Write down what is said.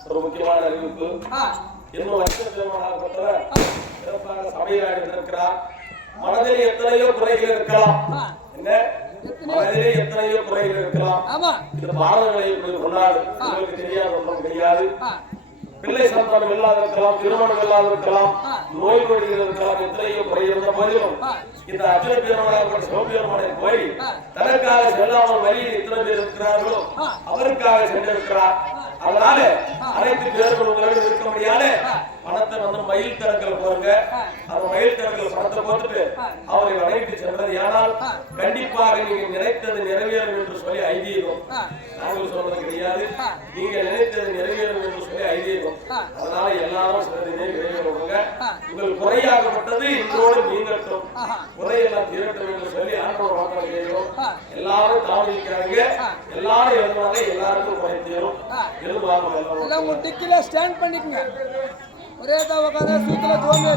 ஒரு முக்கியமான அறிவிப்பு. இன்னும் சபையில் இருக்கிறார். மனதில் எத்தனையோ குறைகள் இருக்கலாம். என்ன மனதிலே எத்தனையோ குறைகள் இருக்கலாம். இந்த பாரதங்களை கொண்டாடு உங்களுக்கு தெரியாது ஒன்றும் கிடையாது. பிள்ளை சந்தானம் இல்லாத இருக்கலாம், திருமணம் இல்லாத இருக்கலாம், நோய் நொடிகள் இருக்கலாம், எத்தனையோ குறை இருந்த போதிலும் இந்த அச்சன பெருமாள் சிவபெருமானை போய் தனக்காக செல்லாமல் வழியில் எத்தனை பேர் இருக்கிறார்களோ அவருக்காக சென்றிருக்கிறார். அதனால அனைத்து பேர்கள் உங்களோடு இருக்க முடியாத பணத்தை வந்து மயில் திறக்கல் போருங்க. அந்த மயில் திறக்கல் பணத்தை போட்டுட்டு அவரை வணங்கிட்டு சென்றது. ஆனால் கண்டிப்பாக நீங்க நினைத்தது நிறைவேறும் என்று சொல்லி ஐதீகம். நாங்கள் சொல்றது கிடையாது, நீங்க நினைத்தது நிறைவேறும் என்று சொல்லி ஐதீகம். அதனால எல்லாரும் சிறந்தே நிறைவேறுவாங்க. உங்கள் குறையாகப்பட்டது இன்றோடு நீங்கட்டும், குறையெல்லாம் தீரட்டும் என்று சொல்லி ஆண்டவர் வாக்கள் செய்கிறோம். எல்லாரும் தாமதிக்கிறாங்க, எல்லாரும் எழுதுவாங்க, எல்லாருக்கும் குறை தீரும். எழுதுவாங்க எல்லாம் ஒரு டிக்கில ஸ்டாண்ட் பண்ணிக்கங்க. ஒரே தான் உட்காந்து சூத்துல தோணு